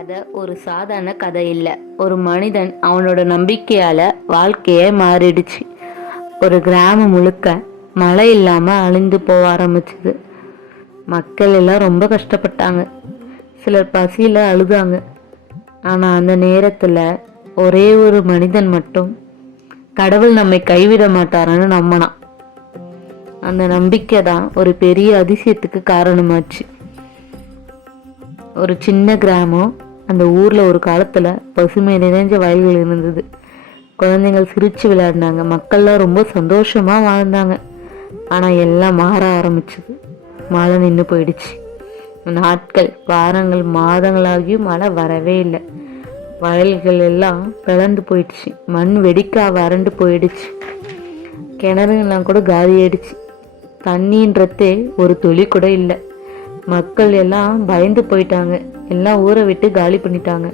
கதை ஒரு சாதாரண கதை இல்லை. ஒரு மனிதன் அவனோட நம்பிக்கையால வாழ்க்கையே மாறிடுச்சு. ஒரு கிராமம் முழுக்க மழை இல்லாம அழிந்து போக ஆரம்பிச்சது. மக்கள் எல்லாம் ரொம்ப கஷ்டப்பட்டாங்க. சிலர் பசியில அழுதாங்க. ஆனா அந்த நேரத்துல ஒரே ஒரு மனிதன் மட்டும் கடவுள் நம்மை கைவிட மாட்டாருன்னு நம்பினான். அந்த நம்பிக்கை தான் ஒரு பெரிய அதிசயத்துக்கு காரணமாச்சு. ஒரு சின்ன கிராமம். அந்த ஊர்ல ஒரு காலத்துல பசுமை நிறைஞ்ச வயல்கள் இருந்தது. குழந்தைகள் சிரிச்சு விளையாடினாங்க. மக்கள்லாம் ரொம்ப சந்தோஷமா வாழ்ந்தாங்க. ஆனா எல்லாம் மாற ஆரம்பிச்சது. மழை நின்று போயிடுச்சு. நாட்கள், வாரங்கள், மாதங்களாகியும் மழை வரவே இல்லை. வயல்கள் எல்லாம் பிளந்து போயிடுச்சு. மண் வெடிக்கா வறண்டு போயிடுச்சு. கிணறுலாம் கூட காலி ஆயிடுச்சு. தண்ணின்றதே ஒரு துளி கூட இல்லை. மக்கள் எல்லாம் பயந்து போயிட்டாங்க. எல்லாம் ஊரை விட்டு காலி பண்ணிட்டாங்க.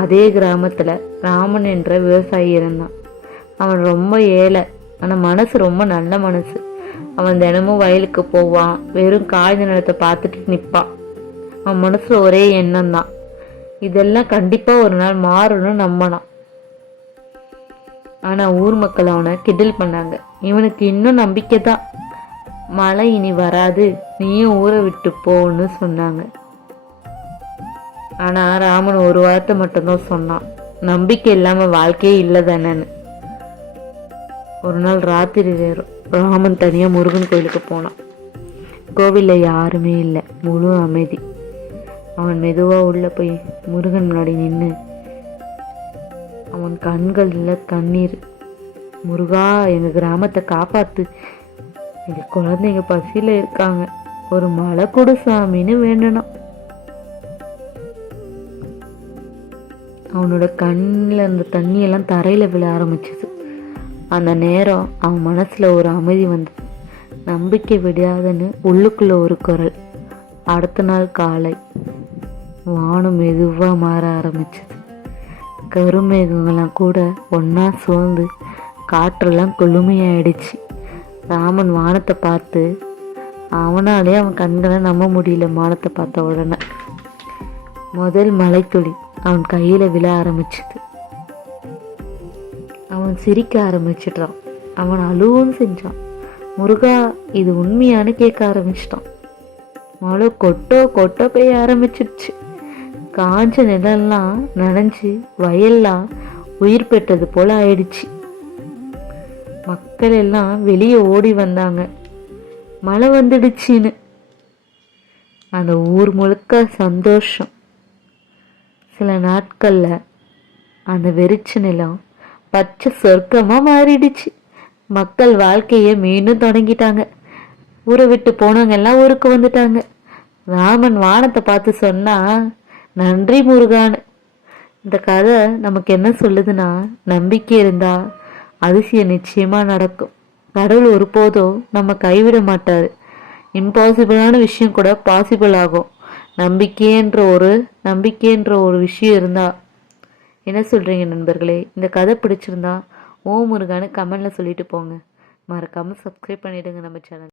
அதே கிராமத்துல ராமன் என்ற விவசாயி இருந்தான். அவன் ரொம்ப ஏழை. ஆனா மனசு ரொம்ப நல்ல மனசு. அவன் தினமும் வயலுக்கு போவான். வெறும் காய்ந்த நிலத்தை பார்த்துட்டு நிற்பான். அவன் மனசுல ஒரே எண்ணம் தான், இதெல்லாம் கண்டிப்பா ஒரு நாள் மாறணும்னு நம்பினான். ஆனா ஊர் மக்கள் அவனை கிண்டல் பண்ணாங்க. இவனுக்கு இன்னும் நம்பிக்கை தான், மழை இனி வராது, நீயும் ஊரை விட்டு போன்னு சொன்னாங்க. ஆனா ராமன் ஒரு வார்த்தை மட்டும்தான் சொன்னான், நம்பிக்கை இல்லாம வாழ்க்கையே இல்லை தானேன்னு. ஒரு நாள் ராத்திரி நேரம் ராமன் தனியா முருகன் கோயிலுக்கு போனான். கோவில்ல யாருமே இல்லை, முழு அமைதி. அவன் மெதுவா உள்ள போய் முருகன் முன்னாடி நின்று அவன் கண்கள்ல கண்ணீர். முருகா, எங்க கிராமத்தை காப்பாத்து, எங்க குழந்தைங்க பசியில இருக்காங்க, ஒரு மழை கொடு சாமின்னு வேண்டணும். அவனோட கண்ணில் இருந்த தண்ணியெல்லாம் தரையில விழ ஆரம்பிச்சது. அந்த நேரம் அவன் மனசுல ஒரு அமைதி வந்தது. நம்பிக்கை விடாதுன்னு உள்ளுக்குள்ள ஒரு குரல். அடுத்த நாள் காலை வானம் மெதுவா மாற ஆரம்பிச்சது. கருமேகங்கள்லாம் கூட ஒன்னா சோர்ந்து காற்றெல்லாம் குளுமையாயிடுச்சு. ராமன் வானத்தை பார்த்து அவனாலே அவன் கண்களை நம்ப முடியல. வானத்தை பார்த்த உடனே முதல் மலைத்துளி அவன் கையில விழ ஆரம்பிச்சது. அவன் சிரிக்க ஆரம்பிச்சிட்டான். அவன் அழுவும் செஞ்சான். முருகா, இது உண்மையானு கேட்க ஆரம்பிச்சிட்டான். மழை கொட்ட பெய்ய ஆரம்பிச்சிருச்சு. காஞ்ச நிலம்லாம் நனைஞ்சு வயல்லாம் உயிர் பெற்றது போல ஆயிடுச்சு. மக்கள் எல்லாம் வெளியே ஓடி வந்தாங்க, மழை வந்துடுச்சின்னு. அந்த ஊர் முழுக்க சந்தோஷம். சில நாட்கள்ல அந்த வெறிச்ச நிலம் பச்சை சொர்க்கமா மாறிடுச்சு. மக்கள் வாழ்க்கைய மீண்டும் தொடங்கிட்டாங்க. ஊரை விட்டு போனவங்க எல்லாம் ஊருக்கு வந்துட்டாங்க. ராமன் வானத்தை பார்த்து சொன்னா, நன்றி முருகான்னு. இந்த கதை நமக்கு என்ன சொல்லுதுன்னா, நம்பிக்கை இருந்தா அதிசயம் நிச்சயமா நடக்கும். கடவுள் ஒருபோதும் நம்ம கைவிட மாட்டாரு. இம்பாசிபிளான விஷயம் கூட பாசிபிள் ஆகும். நம்பிக்கைன்ற ஒரு விஷயம் இருந்தா. என்ன சொல்றீங்க நண்பர்களே? இந்த கதை பிடிச்சிருந்தா ஓ முருகான்னு கமெண்ட்ல சொல்லிட்டு போங்க. மறக்காம சப்ஸ்கிரைப் பண்ணிடுங்க நம்ம சேனல்.